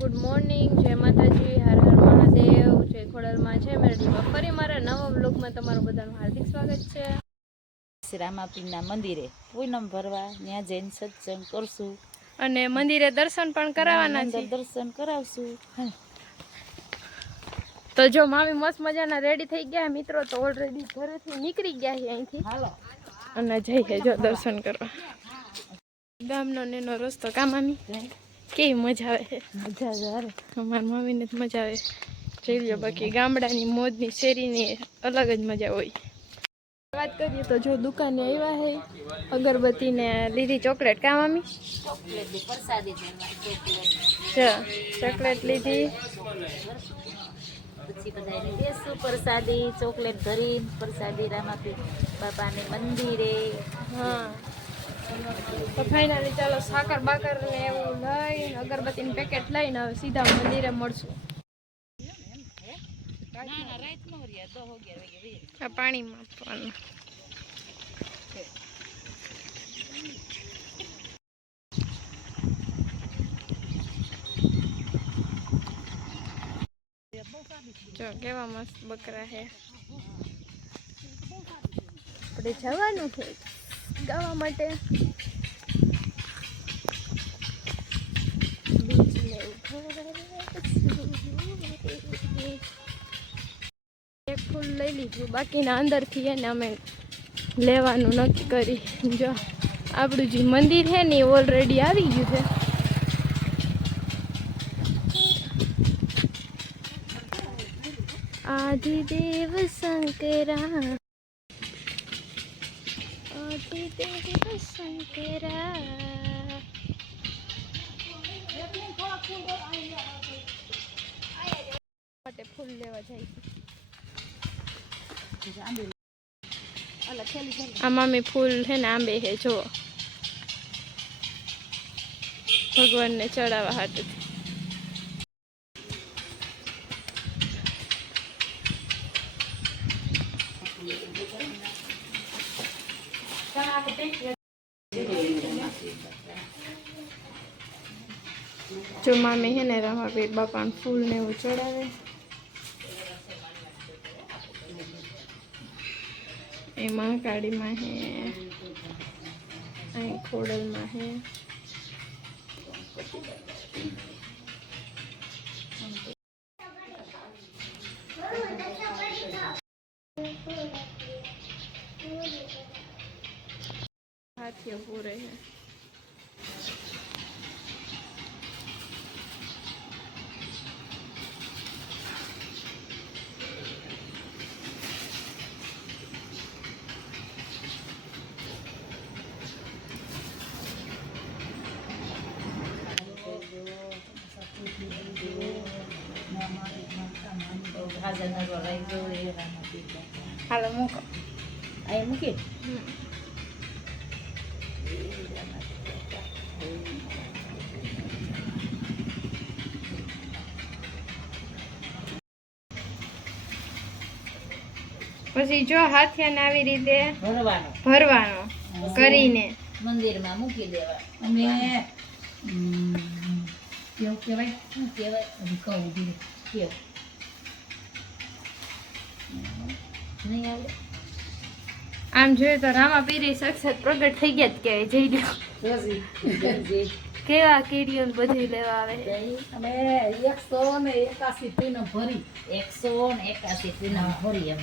Good morning, જય માતાજી, હર હર મહાદેવ, જય ખોડલમાં, જય મેરડીમાં. ફરી મારા નવા વ્લોગમાં તમારું બધાનું હાર્દિક સ્વાગત છે. શ્રી રામાપીરના મંદિરે પૂનમ ભરવા ત્યાં જઈને સત્સંગ કરશું અને મંદિરે દર્શન પણ કરાવવાના છે. દર્શન કરાવશું. તો જો મામી મસ્ત મજાના રેડી થઈ ગયા મિત્રો, તો ઓલરેડી ઘરેથી નીકળી ગયા છે અહીંથી અને જઈએ જો દર્શન કરવા. ગામનો નેનો રસ્તો કા મામી કેવી મજા આવે છે. મજા આવે અમારા મમ્મીને જ મજા આવે. જઈ લો, બાકી ગામડાની મોજની શેરીની અલગ જ મજા હોય. વાત કરીએ તો જો દુકાને આવ્યા હે, અગરબત્તી ને લીધી ચોકલેટ કા મામી? ચોકલેટ લીધી, પછી બધાને દેશું પ્રસાદી, ચોકલેટ ભરી પ્રસાદી રામાપીર બાપાને મંદિરે. હા તો ફાઇનલી ચાલો સાકર બાકર ને એવું લઈને અગરબત્તીનું પેકેટ લઈને હવે સીધા મંદિરે મળશું. આ પાણીમાં આપવાનું. જો કેવા મસ્ત બકરા છે. આપણે જવાનું છે ગાવા માટે. એક ફૂલ લઈ લીધું, બાકીના અંદરથી એને અમે લેવાનું નક્કી કરી. જો આપણું જે મંદિર છે ને એ ઓલરેડી આવી ગયું છે. આદિદેવ શંકરા, આદિદેવ શંકરા. માટે ફૂલ લેવા જાય છે. આ મામી ફૂલ છે ને આંબે છે જો ભગવાનને ચડાવવા હાટું. જો મામી હે ને રામાપીર બાપાને ફૂલ ને એવું ચડાવે. એ મહાકાળીમાં હે, અહીં ખોડલમાં હે. હાથીઓ પૂરે હે. હાલો મૂકો અહીં મૂકી. પછી જો હાથિયાને આવી રીતે ભરવાનો કરીને મંદિરમાં મૂકી દેવા. અને કેવું કહેવાય, શું કહેવાય કહું કેવું નહીં આવડે. આમ જોઈએ તો રામાપીર સાક્ષાત પ્રગટ થઈ ગયા જ કહેવાય. જઈ દો કેવા કીડીઓ બધું લેવા આવે. અમે 181 પૂનમ ભરી, 181 પૂનમ ભરી એમ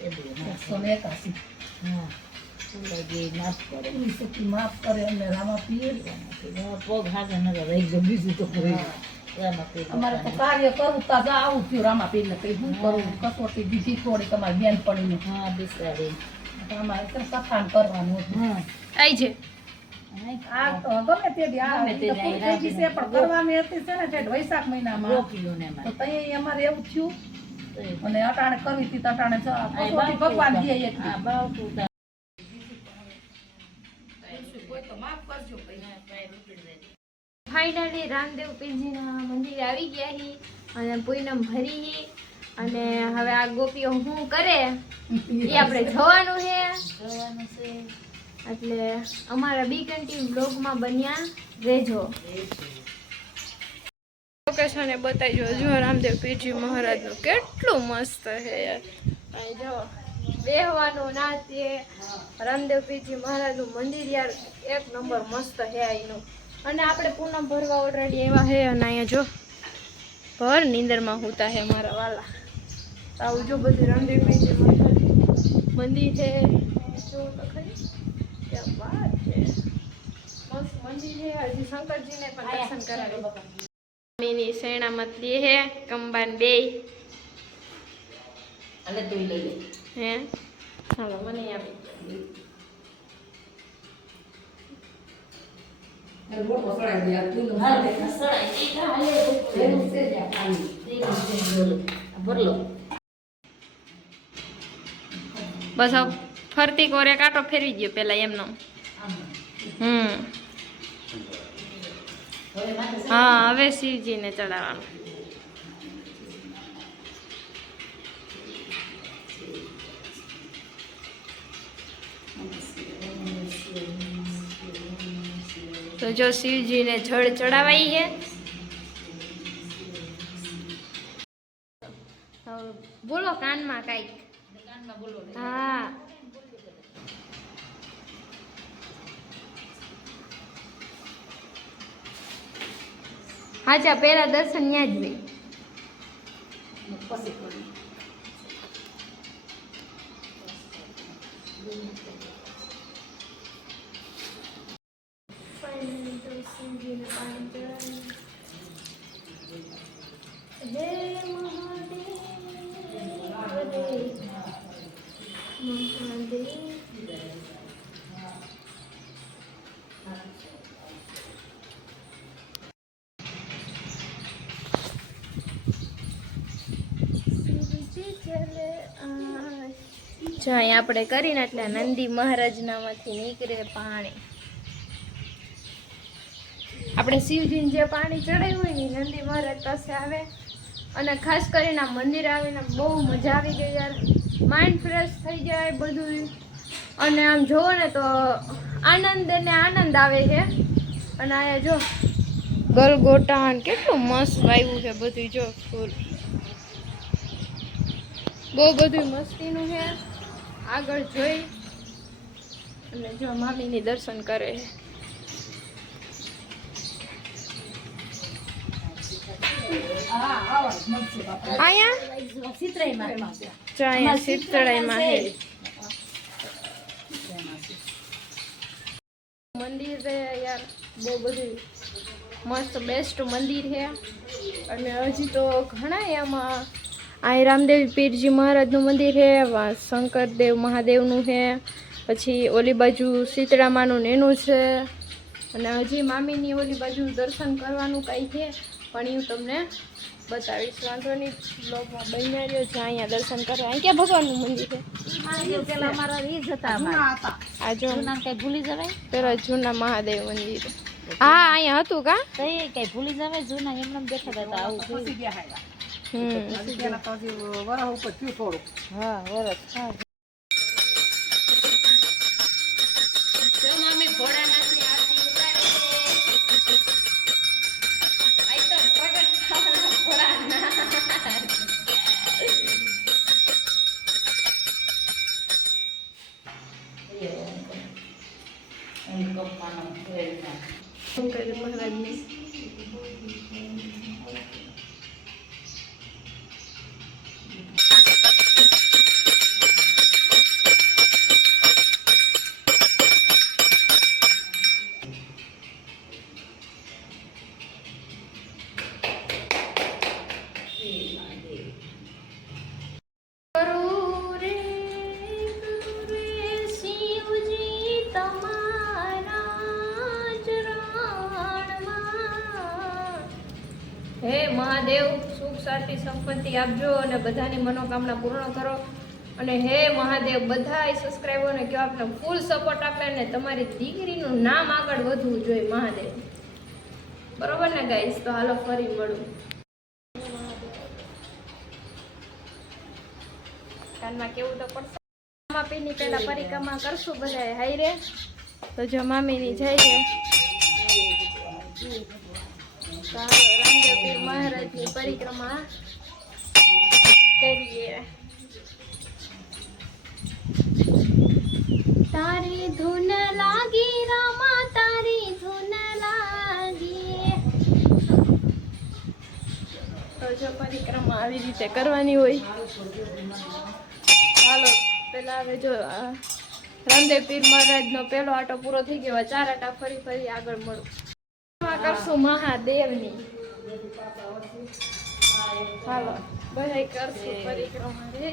181. હા માફ કરે અને રામાપીર પગ હાજર નગર રહી ગયો. બીજું તો અમારે તો કાર્ય કરવું તા આવું થયું. રામાપીર ને કઈ શું કરવું, કસોટી દીધી થોડી તમારી બેન પડીને. હા બિચારી અમારે કથાન કરવાનું હતું. હા આઈ છે આ તો ગમે તે પણ કરવાની હતી છે ને તે વૈશાખ મહિનામાં તો તઈ અમારે એવું થયું અને અટાણે કરવી હતી. અટાણે ભગવાન દે એક ફાઇનલી રામદેવ પીરજીના મંદિરે આવી ગયા હી અને પૂનમ ભરી હી અને હવે આ ગોપીઓ શું કરે એ આપણે જોવાનું છે. એટલે અમારા બી કન્ટિન્યુ બ્લોગમાં બન્યા રહેજો. લોકેશન એ બતાવી જો રામદેવ પીરજી મહારાજનું કેટલું મસ્ત છે યાર. અહીં જો બેહવાનું ના તે રામદેવ પીરજી મહારાજનું મંદિર યાર એક નંબર મસ્ત છે અહીંનું. અને આપણે પૂનમ ભરવા ઓલરેડી એવા છે અને અહીંયા જો ભર નીંદરમાં હોતા છે મારા વાલા. આવું જો બધું રામદેવ પીરજી મહારાજ મંદિર છે જો તો ખરી ક્યાં વાત છે. મસ્ત મંદિર છે. હજી શંકરજીને પણ દર્શન કરાવે. મીની સૈણા મતલી હે કંબાન બે અને તું લઈ લે હે ચાલો મને આપી રોડ પકડાઈ દે તું હા દે સડાઈ ઈ કા હાલે જેનું છે જ પાણી ભરલો બસ આવ ફરતી કોરે કાંટો ફેરવી ગયો પેલા એમનો. હા હવે શિવજીને ચડાવવાનું. તો જો શિવજીને જળ ચડાવાઈ છે. બોલો કાનમાં કાંઈક. હા હાચા પેલા દર્શન ન્યા જ હોય. પછી કરી જો અહીં આપણે કરીને એટલે નંદી મહારાજનામાંથી નીકળે પાણી. આપણે શિવજીને જે પાણી ચડાવ્યું હોય ને નંદી મહારાજ પાસે આવે. અને ખાસ કરીને આ મંદિર આવીને બહુ મજા આવી ગઈ યાર. માઇન્ડ ફ્રેશ થઈ જાય બધું. અને આમ જોવો ને તો આનંદ ને આનંદ આવે છે. અને અહીંયા જો ગલગોટા કેટલું મસ્ત વાવ્યું છે બધું જો ફૂલ. બહુ બધું મસ્તીનું છે. આગળ જોઈ અને જો મામીની દર્શન કરે છે. અહીંયા શીતળાઈમાં હે મંદિર છે યાર. બહુ બધું મસ્ત બેસ્ટ મંદિર છે. અને હજી તો ઘણા એમાં આ રામદેવ પીરજી મહારાજનું મંદિર છે. શંકરદેવ મહાદેવનું છે. પછી ઓલી બાજુ શીતળામાનું એનું છે. અને હજી મામીની ઓલી બાજુ દર્શન કરવાનું કાંઈ છે પણ હું તમને બતાવીશ. વાંધો નહીં બ્લોગમાં બન્યા રહ્યો છે. અહીંયા દર્શન કરવા. અહીં ક્યાં ભગવાનનું મંદિર છે? આ જો ભૂલી જવાય પેલા જૂના મહાદેવ મંદિર. હા અહીંયા હતું કા કઈ ભૂલી જવાય જૂના એમને દેખાતા હતા આવું હા વરસ હા શંકર મહારાજની હે મહાદેવ સુખ શાંતિ સંપત્તિ આપજો અને બધાની મનોકામના પૂર્ણ કરો. અને હે મહાદેવ બધાય સબસ્ક્રાઈબરને કહો આપને ફૂલ સપોર્ટ આપે ને તમારી દીકરીનું નામ આગળ વધવું જોઈએ મહાદેવ. બરોબર ને ગાઈસ? તો હાલો ફરી મળું. કાનમાં કેવું તો પડશે. મામીની પેલા પરિક્રમા કરશું બધાય હાઈ રે. તો જો મામીની જઈ રે રામદેવ પીર મહારાજની પરિક્રમા કરીએ. તારી ધૂન લાગી રામા, તારી ધૂન લાગી. તો જો પરિક્રમા આવી રીતે કરવાની હોય. ચાલો પેલા હવે જો રામદેવ પીર મહારાજનો પહેલો આટો પૂરો થઈ ગયો. 4 આટા ફરી ફરી આગળ મળું. કરશું મહાદેવની. હાલો બધા કરશું પરિક્રમા રે.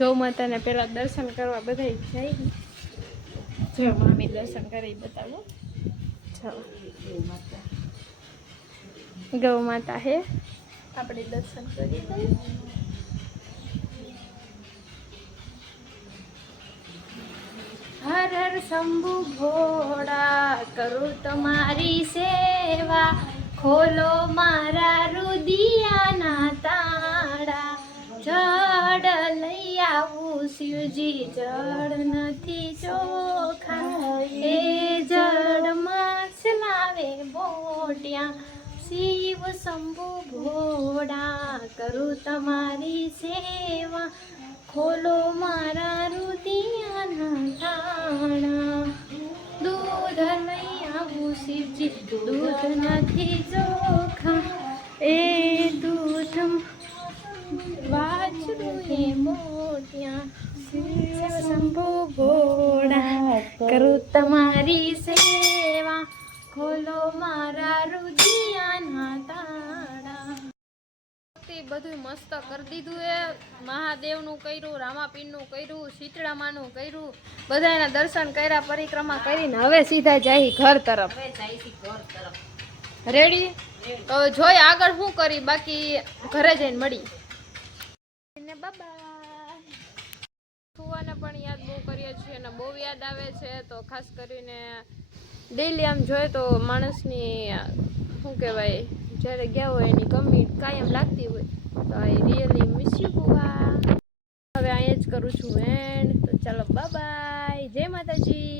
ગૌ માતાને પેલા દર્શન કરવા બધા જાય. જો મામી દર્શન કરી બતાવો. ગૌ માતા હે, આપણે દર્શન કરી દઈએ. હર હર શંભુ ભોળા, કરું તમારી સેવા, ખોલો મારા રુદિયાના તાળા. જળ લઈ આવું શિવજી, જળ નથી ચોખા, એ જળમાં ચલાવે બોટિયા. શિવ શંભુ ભોળા, કરું તમારી સેવા, ખોલો મારા રુદિયાના તાળા. દૂધ લઈ આવું શિવજી, દૂધ નથી ચોખા, એ દૂધ વાછરું એ મોટિયા. શિવ શંભુ ભોળા, કરું તમારી સેવા, ખોલો મારા રુદિયાના તાળા. બધું મસ્ત કરી દીધું એ. મહાદેવનું કર્યું, રામાપીરનું કર્યું, શીતળામાનું કર્યું, બધાના દર્શન કર્યા, પરિક્રમા કરીને હવે સીધા જાય ઘર તરફ. રેડી? તો જોઈ આગળ શું કરી, બાકી ઘરે જઈને મળી. સુવાને પણ યાદ બહુ કરીએ છીએ અને બહુ યાદ આવે છે. તો ખાસ કરીને ડેલી આમ જોઈએ તો માણસની શું કહેવાય, જ્યારે ગયા હોય એની કમી કાયમ લાગતી હોય. તો આઈ રિયલી મિસ યુ બુઆ. હવે અહીંયા જ કરું છું એન્ડ. તો ચાલો બાય બાય, જય માતાજી.